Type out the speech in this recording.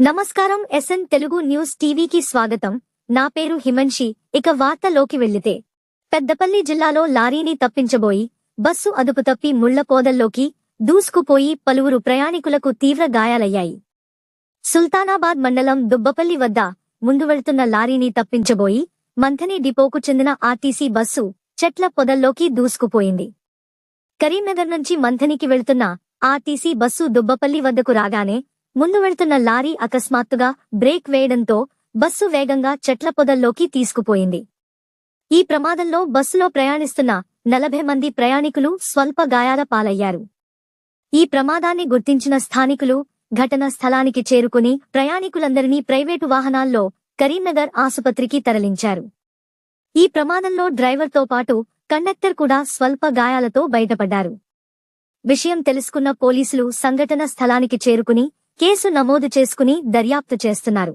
నమస్కారం SN Telugu news టీవీకి స్వాగతం. నా పేరు హిమన్షి ఇక వార్తలోకి వెళ్ళితే పెద్దపల్లి జిల్లాలో లారీని తప్పించబోయి బస్సు అదుపు తప్పి ముళ్ళపోదల్లోకి దూసుకుపోయి పలువురు ప్రయాణికులకు తీవ్ర గాయాలయ్యాయి. సుల్తానాబాద్ మండలం దుబ్బపల్లి వద్ద ముందు వెళ్తున్న లారీని తప్పించబోయి మంథని డిపోకు చెందిన ఆర్టీసీ బస్సు చెట్ల పొదల్లోకి దూసుకుపోయింది. కరీంనగర్ నుంచి మంథనికి వెళ్తున్న ఆర్టీసీ బస్సు దుబ్బపల్లి వద్దకు రాగానే ముందు వెళ్తున్న లారీ అకస్మాత్తుగా బ్రేక్ వేయడంతో బస్సు వేగంగా చెట్ల పొదల్లోకి తీసుకుపోయింది. ఈ ప్రమాదంలో బస్సులో ప్రయాణిస్తున్న నలభై మంది ప్రయాణికులు స్వల్ప గాయాల పాలయ్యారు. ఈ ప్రమాదాన్ని గుర్తించిన స్థానికులు ఘటన స్థలానికి చేరుకుని ప్రయాణికులందరినీ ప్రైవేటు వాహనాల్లో కరీంనగర్ ఆసుపత్రికి తరలించారు. ఈ ప్రమాదంలో డ్రైవర్తో పాటు కండక్టర్ కూడా స్వల్ప గాయాలతో బయటపడ్డారు. విషయం తెలుసుకున్న పోలీసులు సంఘటన స్థలానికి చేరుకుని కేసు నమోదు చేసుకుని దర్యాప్తు చేస్తున్నారు.